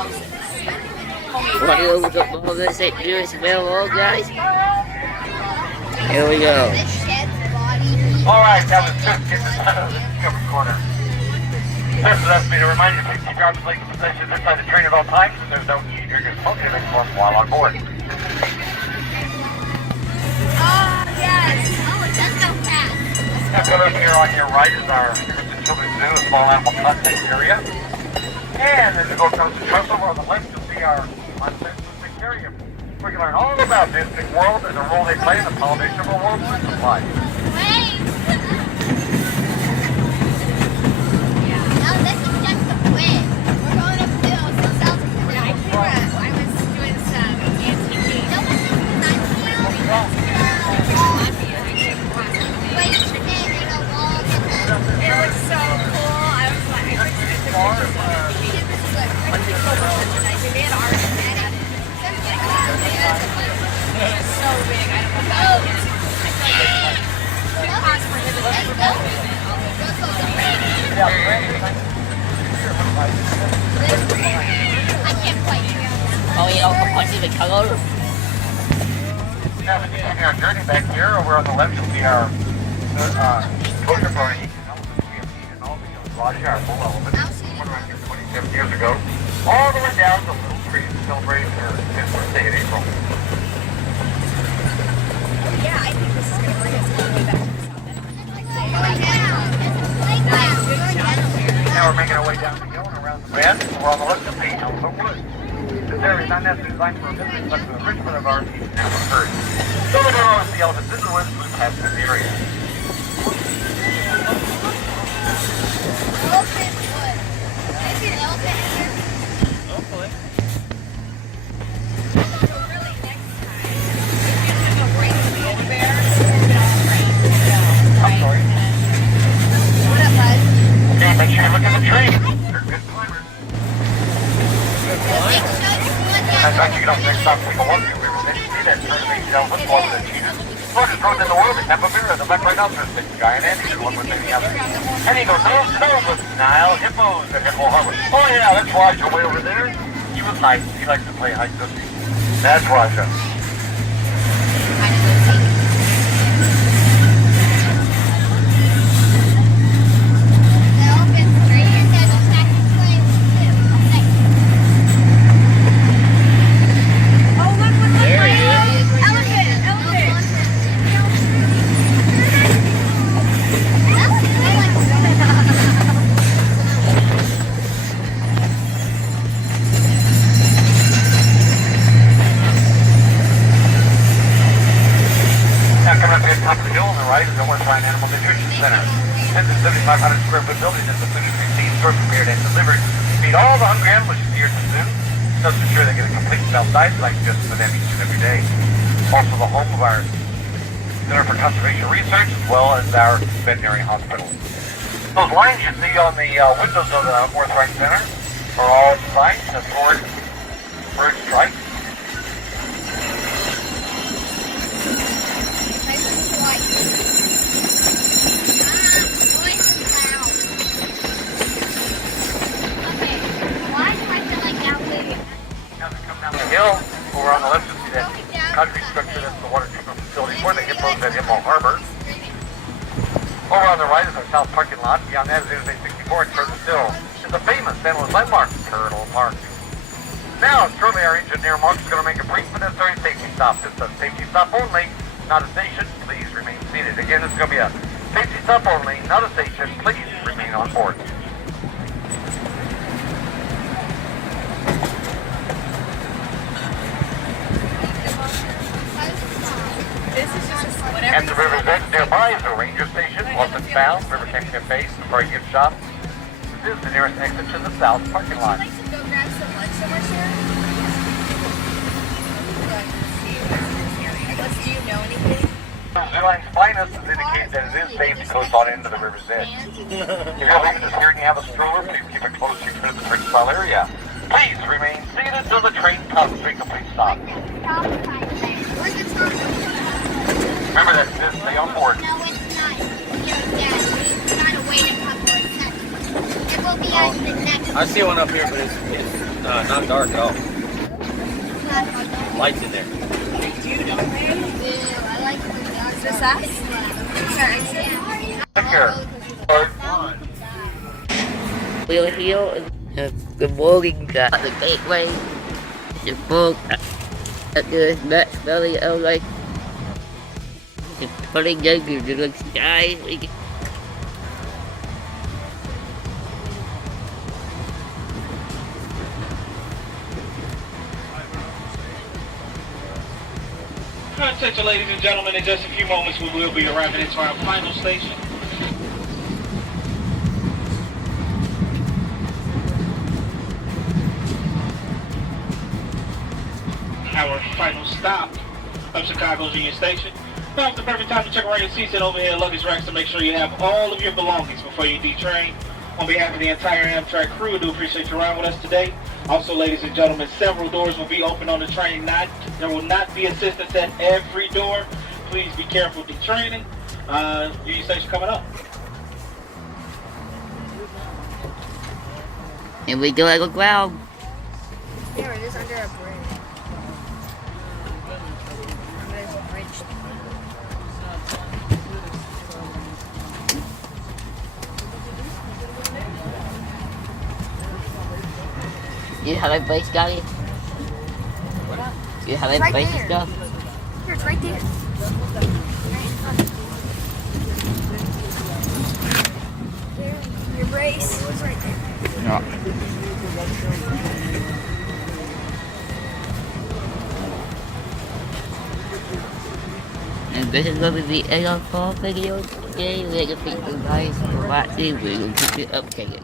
houses. What do you do this available, guys? Here we go. Alright, that was just in the cover corner. This is us to remind you to keep your arms legs in position inside the train at all times, and there's no eating, drinking, smoking, and inform while on board. Oh, yes. Oh, it does go fast. Now, go up here on your right is our Children's Zoo, a small animal contact area. And as you go across the trestle, on the left, you'll see our uncensored aquarium. We can learn all about this big world and the role they play in the pollination of our world's food supply. Wait. No, this is just the win. We're going up to the south. Yeah, I was doing some antiquing. No, this is the nice now. Wait, you did. They go all the way. It was so cool. I was like, I took pictures of it. I think they had art in it. It was so big. I don't know. Too cost prohibitive. I can't quite hear that. Oh, you know, Pacific color. Now, continuing our journey back here, over on the left, you'll see our kosher burning. We have seen in all the Raja, our full element, one around here 27 years ago, all the way down to Little Creek, celebrating their 5th birthday in April. Yeah, I think this is going to bring us all the way back to the south end. Going down. It's a playground. Good job. Now we're making our way down the hill and around the bend. We're on the left of the Elsa Woods. This area is not necessarily designed for a visitor, but for the enrichment of our national herd. So we don't always see elephants in the woods, we pass this area. Elephant wood. Maybe an elephant in here. Hopefully. So really, next time, if you have a break with the old bear, it's all right. I'm sorry. What up, bud? Okay, make sure you look at the tree. They're good climbers. In fact, you can also next stop take a walk. We were meant to see that turn of 8 elephants, one of the cheetahs. Largest roads in the world, the capybara, the black rhinoceros, the giant anteater, one with many others. And he goes nose with Nile hippos at Hippo Harbor. Oh yeah, that's Raja way over there. He was hide. He likes to play hide and seek. That's Raja. Top of the hill on the right is the West Rhine Animal Nutrition Center. It's a 7,500 square foot building that's a food and feed store prepared and delivered to feed all the hungry animals you see here at the zoo. Just to ensure they get a complete self-diet like just for them each and every day. Also the home of our Center for Conservation Research as well as our veterinary hospital. Those lines you see on the windows of the North Rhine Center are all designed to afford bird strike. Hill, over on the left, you see that concrete structure that's the water treatment facility for the hippos at Hippo Harbor. Over on the right is our south parking lot. Beyond that is Interstate 64, and further still is the famous San Luis landmark, Turtle Park. Now, shortly our engineer Mark is going to make a brief but necessary safety stop. It's a safety stop only, not a station. Please remain seated. Again, this is going to be a safety stop only, not a station. Please remain on board. At the river's edge nearby is a ranger station, lost and found, River Camp Cafe, Safari gift shop. This is the nearest exit to the south parking lot. Would you like to go grab some lunch somewhere, Sharon? Do you know anything? Zealand's finest has indicated that it is safe to coast on into the river's edge. If you're leaving this here and you have a stroller, please keep it close to you to the Brixwell area. Please remain seated until the train comes to a complete stop. Remember that it says stay on board. No, it's not. It's gotta wait a couple of seconds. It will be at the next. I see one up here, but it's Not dark at all. Lights in there. I like it. Is this us? We're here at the morning at the gateway. The book at the next valley of like the putting down the sky. Attention, ladies and gentlemen, in just a few moments we will be arriving into our final station. Our final stop of Chicago's Union Station. Now's the perfect time to check around your seats and overhead luggage racks to make sure you have all of your belongings before you detrain. On behalf of the entire Amtrak crew, we do appreciate you riding with us today. Also, ladies and gentlemen, several doors will be open on the train. There will not be assistance at every door. Please be careful detraining. Union Station coming up. And we go like a ground. There it is under a bridge. There's a bridge. You have a place, Gary? You have a Right place there. stuff? Here, it's right there. There, your brace is right there. No. And this is going to be the end of our video today. We're going to thank you guys for watching. We will keep you updated.